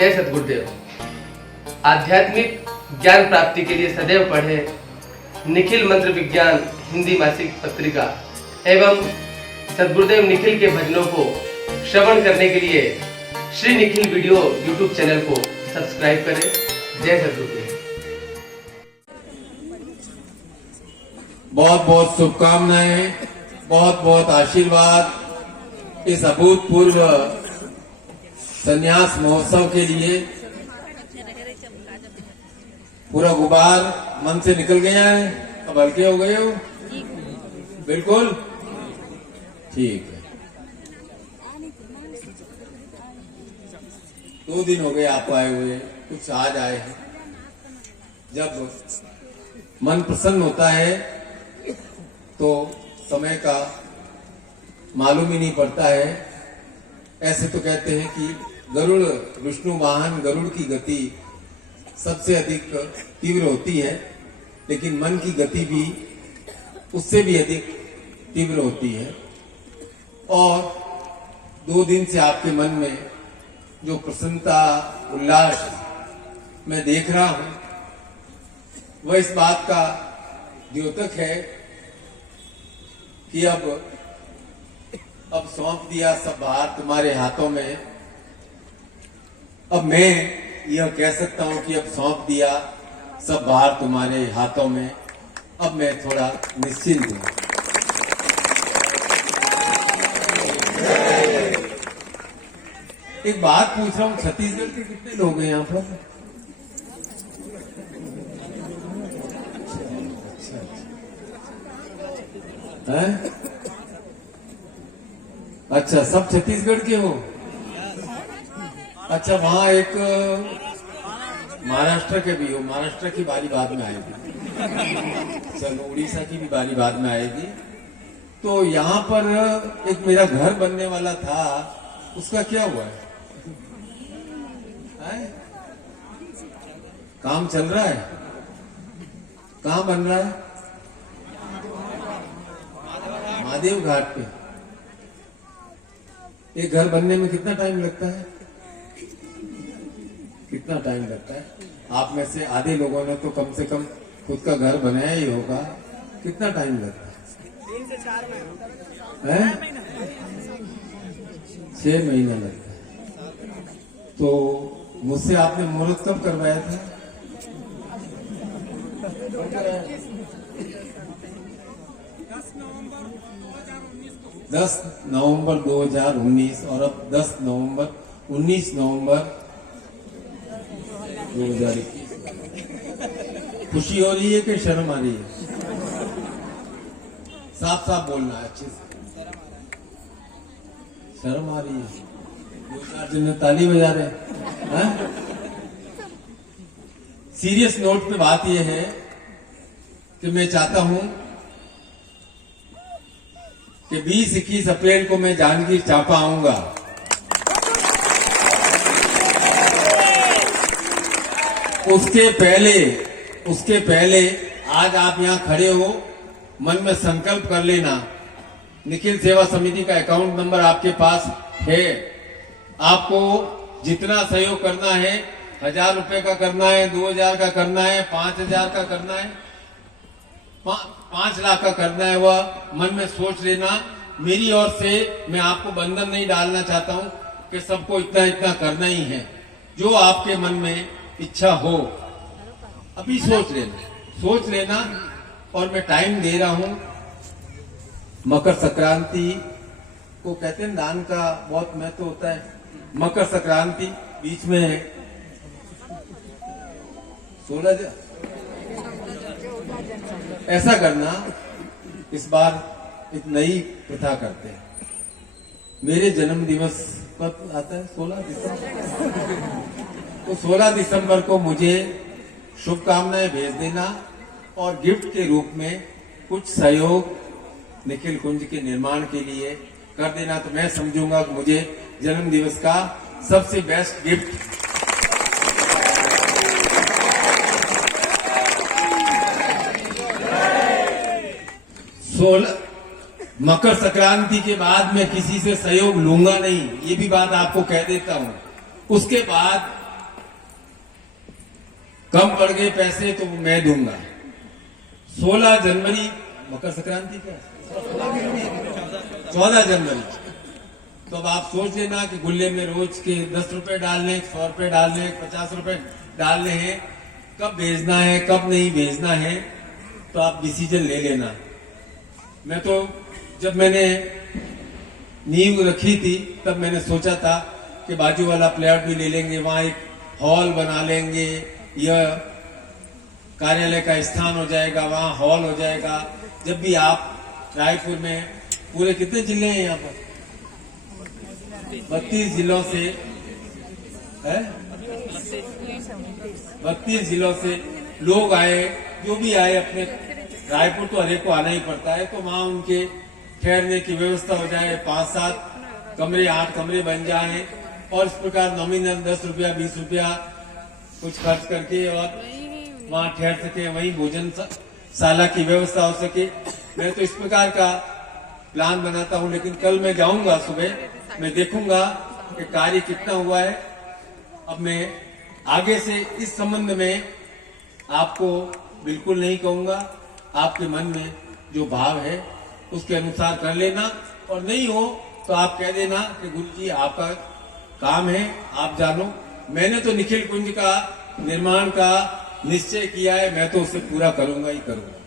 जय सद्गुरुदेव। आध्यात्मिक ज्ञान प्राप्ति के लिए सदैव पढ़े निखिल मंत्र विज्ञान हिंदी मासिक पत्रिका एवं सद्गुरुदेव निखिल के भजनों को श्रवण करने के लिए Shri Nikhil video YouTube channel को सब्सक्राइब करें। जय सद्गुरुदेव। बहुत बहुत शुभकामनाएं, बहुत बहुत आशीर्वाद इस अभूतपूर्व संन्यास महोत्सव के लिए। पूरा गुबार मन से निकल गया है, अब हल्के हो गए हो? बिल्कुल ठीक है। 2 दिन हो गए आप आए हुए, कुछ आज आए हैं। जब मन प्रसन्न होता है तो समय का मालूम ही नहीं पड़ता है। ऐसे तो कहते हैं कि गरुड़ विष्णु वाहन गरुड़ की गति सबसे अधिक तीव्र होती है, लेकिन मन की गति भी उससे भी अधिक तीव्र होती है। और 2 दिन से आपके मन में जो प्रसन्नता उल्लास मैं देख रहा हूं, वह इस बात का द्योतक है कि अब सौंप दिया सब भार तुम्हारे हाथों में। अब मैं यह कह सकता हूं कि अब सौंप दिया सब भार तुम्हारे हाथों में। अब मैं थोड़ा निश्चिंत हूं। एक बात पूछ रहा हूं, छत्तीसगढ़ के कितने लोग हैं यहाँ पर? हैं? अच्छा, सब छत्तीसगढ़ के हो? अच्छा, वहां एक महाराष्ट्र के भी हो। महाराष्ट्र की बारी बाद में आएगी। चलो, उड़ीसा की भी बारी बाद में आएगी। तो यहाँ पर एक मेरा घर बनने वाला था, उसका क्या हुआ है? काम चल रहा है? कहाँ बन रहा है? महादेव घाट पे। एक घर बनने में कितना टाइम लगता है? कितना टाइम लगता है? आप में से आधे लोगों ने तो कम से कम खुद का घर बनाया ही होगा। कितना टाइम लगता है? 3 से 4 महीने। 6 महीने लगता है। तो मुझसे आपने मुहूर्त कब करवाया था? 10 नवंबर 2019 और अब 10 नवंबर 19 नवंबर 2021। खुशी हो रही है कि शर्म आ रही है? साफ साफ बोलना है, अच्छे से। शर्म आ रही है? 2-4 जन ताली बजा रहे हैं। सीरियस नोट पे बात यह है कि मैं चाहता हूं कि 20-21 अप्रैल को मैं जांजगीर चांपा आऊंगा। उसके पहले आज आप यहां खड़े हो, मन में संकल्प कर लेना। निखिल सेवा समिति का अकाउंट नंबर आपके पास है। आपको जितना सहयोग करना है, 1000 रुपए का करना है, 2000 का करना है, 5000 का करना है, 5 लाख का करना है, वह मन में सोच लेना। मेरी ओर से मैं आपको बंधन नहीं डालना चाहता हूं कि सबको इतना इतना करना ही है। जो आपके मन में इच्छा हो अभी सोच लेना। और मैं टाइम दे रहा हूं। मकर संक्रांति को कहते हैं, दान का बहुत महत्व होता है। मकर संक्रांति बीच में है, 16 ऐसा करना। इस बार एक नई प्रथा करते हैं। मेरे जन्म दिवस कब आता है? 16 दिसंबर। तो 16 दिसंबर को मुझे शुभकामनाएं भेज देना और गिफ्ट के रूप में कुछ सहयोग निखिल कुंज के निर्माण के लिए कर देना। तो मैं समझूंगा कि मुझे जन्म दिवस का सबसे बेस्ट गिफ्ट मकर संक्रांति के बाद मैं किसी से सहयोग लूंगा नहीं, ये भी बात आपको कह देता हूं। उसके बाद कम पड़ गए पैसे तो मैं दूंगा। 16 जनवरी मकर संक्रांति का 14 जनवरी, तो अब आप सोच लेना कि गुल्ले में रोज के 10 रुपए डालने, 100 रुपए डालने, 50 रुपए डालने हैं, कब भेजना है कब नहीं भेजना है, तो आप डिसीजन ले लेना। मैं तो जब मैंने नींव रखी थी तब मैंने सोचा था कि बाजू वाला प्लॉट भी ले लेंगे, वहां एक हॉल बना लेंगे, यह कार्यालय का स्थान हो जाएगा, वहां हॉल हो जाएगा। जब भी आप रायपुर में पूरे कितने जिले हैं यहाँ पर, 32 जिलों से है, 32 जिलों से लोग आए, जो भी आए अपने रायपुर तो हरेक को आना ही पड़ता है, तो वहां उनके ठहरने की व्यवस्था हो जाए, 5-7 कमरे 8 कमरे बन जाए और इस प्रकार नॉमिनल 10 रुपया 20 रुपया कुछ खर्च करके और वहां ठहर सके, वहीं भोजन शाला की व्यवस्था हो सके। मैं तो इस प्रकार का प्लान बनाता हूं, लेकिन कल मैं जाऊंगा सुबह, मैं देखूंगा कि कार्य कितना हुआ है। अब मैं आगे से इस संबंध में आपको बिल्कुल नहीं कहूंगा, आपके मन में जो भाव है उसके अनुसार कर लेना, और नहीं हो तो आप कह देना कि गुरुजी आपका काम है, आप जानो। मैंने तो निखिल कुंज का निर्माण का निश्चय किया है, मैं तो उसे पूरा करूंगा ही करूंगा।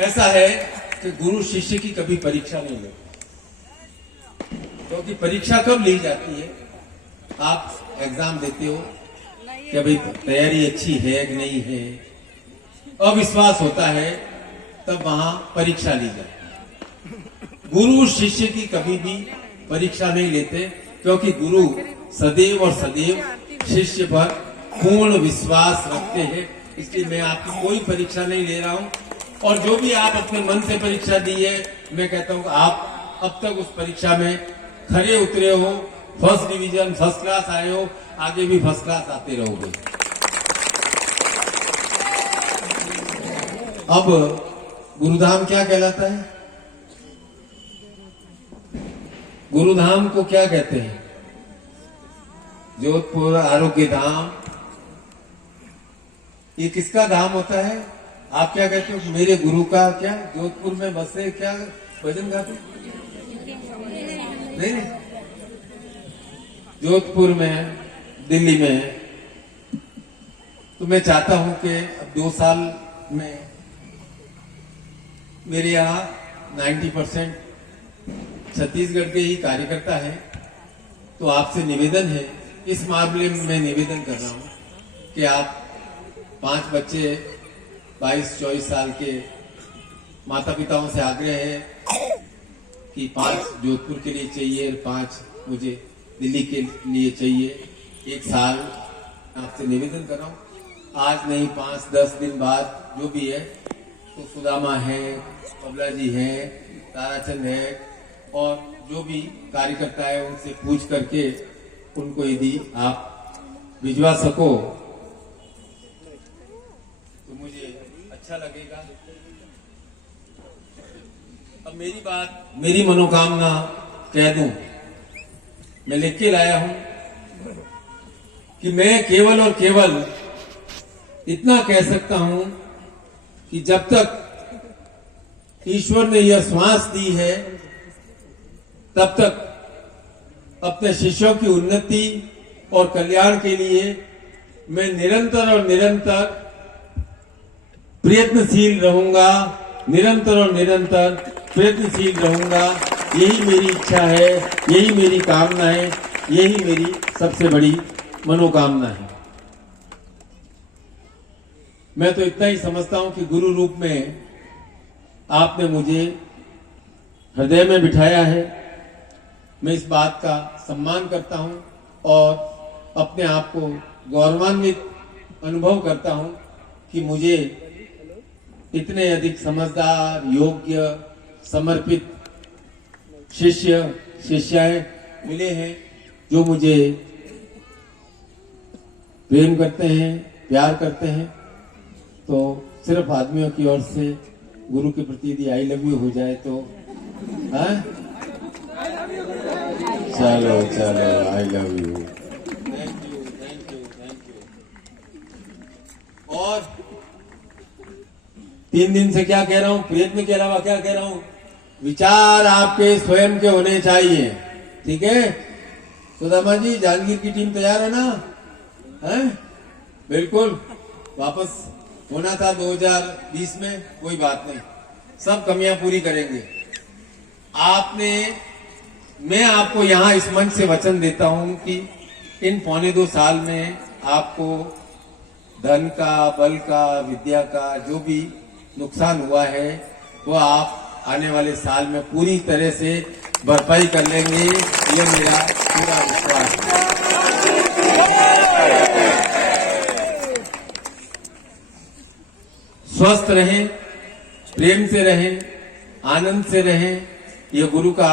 ऐसा है कि गुरु शिष्य की कभी परीक्षा नहीं लेते, क्योंकि परीक्षा कब ली जाती है, आप एग्जाम देते हो कि अभी तैयारी अच्छी है कि नहीं है, अविश्वास होता है, तब वहां परीक्षा ली जाती है। गुरु शिष्य की कभी भी परीक्षा नहीं लेते, क्योंकि गुरु सदैव और सदैव शिष्य पर पूर्ण विश्वास रखते हैं। इसलिए मैं आपकी कोई परीक्षा नहीं ले रहा हूं, और जो भी आप अपने मन से परीक्षा दी है, मैं कहता हूं आप अब तक उस परीक्षा में खरे उतरे हो, फर्स्ट डिवीजन फर्स्ट क्लास आए हो, आगे भी फर्स्ट क्लास आते रहोगे। अब गुरुधाम क्या कहलाता है? गुरुधाम को क्या कहते हैं? जोधपुर आरोग्य धाम, ये किसका धाम होता है? आप क्या कहते हो? मेरे गुरु का क्या जोधपुर में बसे, क्या भजन गाते? नहीं, जोधपुर में, दिल्ली में। तो मैं चाहता हूं कि अब 2 साल में मेरे यहाँ 90% छत्तीसगढ़ के ही कार्यकर्ता है, तो आपसे निवेदन है, इस मामले में मैं निवेदन कर रहा हूं कि आप 5 बच्चे 22-24 साल के माता पिताओं से आग्रह है कि 5 जोधपुर के लिए चाहिए और 5 मुझे दिल्ली के लिए चाहिए। 1 साल आपसे निवेदन कर रहा हूं, आज नहीं 5-10 दिन बाद जो भी है, तो सुदामा है, कमला जी है, ताराचंद है, और जो भी कार्यकर्ता है उनसे पूछ करके उनको यदि आप भिजवा सको तो मुझे अच्छा लगेगा। अब मेरी बात, मेरी मनोकामना कह दूं, मैं लिख के लाया हूं कि मैं केवल और केवल इतना कह सकता हूं कि जब तक ईश्वर ने यह श्वास दी है, तब तक अपने शिष्यों की उन्नति और कल्याण के लिए मैं निरंतर और निरंतर प्रयत्नशील रहूंगा, निरंतर और निरंतर प्रयत्नशील रहूंगा। यही मेरी इच्छा है, यही मेरी कामना है, यही मेरी सबसे बड़ी मनोकामना है। मैं तो इतना ही समझता हूं कि गुरु रूप में आपने मुझे हृदय में बिठाया है। मैं इस बात का सम्मान करता हूं और अपने आप को गौरवान्वित अनुभव करता हूं कि मुझे इतने अधिक समझदार, योग्य, समर्पित शिष्य शिष्याएं मिले हैं, जो मुझे प्रेम करते हैं, प्यार करते हैं। तो सिर्फ आदमियों की ओर से गुरु के प्रति यदि आई लव यू हो जाए तो चलो चलो आई लव यू। 3 दिन से क्या कह रहा हूं, प्रयत्न के अलावा क्या कह रहा हूं, विचार आपके स्वयं के होने चाहिए। ठीक है सुदामा जी, जागीर की टीम तैयार है ना? है बिल्कुल। वापस होना था 2020 में, कोई बात नहीं, सब कमियां पूरी करेंगे। मैं आपको यहां इस मंच से वचन देता हूं कि इन 1.25 साल में आपको धन का, बल का, विद्या का जो भी नुकसान हुआ है वो आप आने वाले साल में पूरी तरह से भरपाई कर लेंगे, ये मेरा पूरा विश्वास है। स्वस्थ रहें, प्रेम से रहें, आनंद से रहें, ये गुरु का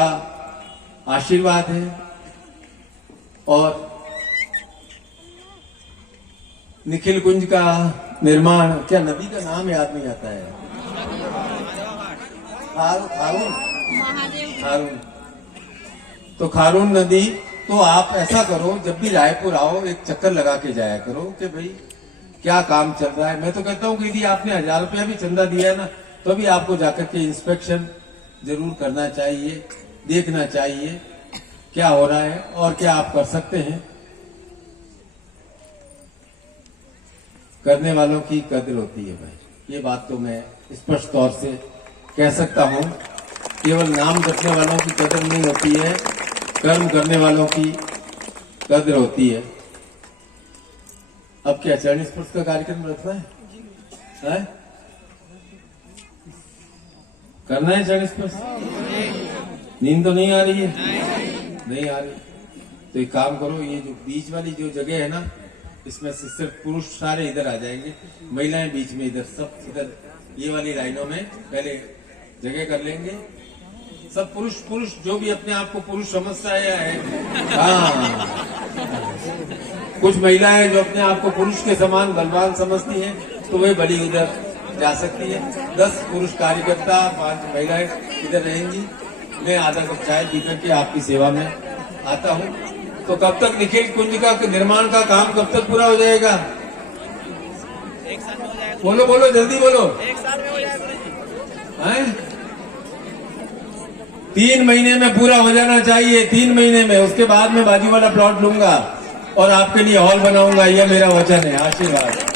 आशीर्वाद है। और निखिल कुंज का निर्माण, क्या नदी का नाम याद नहीं आता है, खारून, तो खारून नदी, तो आप ऐसा करो जब भी रायपुर आओ एक चक्कर लगा के जाया करो कि भाई क्या काम चल रहा है। मैं तो कहता हूं कि यदि आपने 1000 रुपया भी चंदा दिया है ना, तो भी आपको जाकर के इंस्पेक्शन जरूर करना चाहिए, देखना चाहिए क्या हो रहा है और क्या आप कर सकते हैं। करने वालों की कदर होती है भाई, ये बात तो मैं स्पष्ट तौर से कह सकता हूं। केवल नाम रखने वालों की कदर नहीं होती है, कर्म करने वालों की कदर होती है। अब क्या चरण स्पर्श का कार्यक्रम रखना है? करना है चरण स्पर्श? नींद तो नहीं आ रही है? नहीं आ रही तो एक काम करो, ये जो बीच वाली जो जगह है ना, इसमें से सिर्फ पुरुष सारे इधर आ जाएंगे, महिलाएं बीच में, इधर सब इधर ये वाली लाइनों में पहले जगह कर लेंगे। सब पुरुष जो भी अपने आप को पुरुष समझता है। हाँ, कुछ महिलाएं जो अपने आप को पुरुष के समान बलवान समझती हैं, तो वे बड़ी उधर जा सकती है। 10 पुरुष कार्यकर्ता, 5 महिलाएं इधर रहेंगी। मैं आधा कप चाय पी करके आपकी सेवा में आता हूँ। तो कब तक निखिल कुंज का निर्माण का काम कब तक पूरा हो जाएगा? 1 साल में हो जाएगा। बोलो जल्दी बोलो। 1 साल में हो जाएगा। 3 महीने में पूरा हो जाना चाहिए, 3 महीने में। उसके बाद में बाजू वाला प्लॉट लूंगा और आपके लिए हॉल बनाऊंगा, यह मेरा वचन है। आशीर्वाद।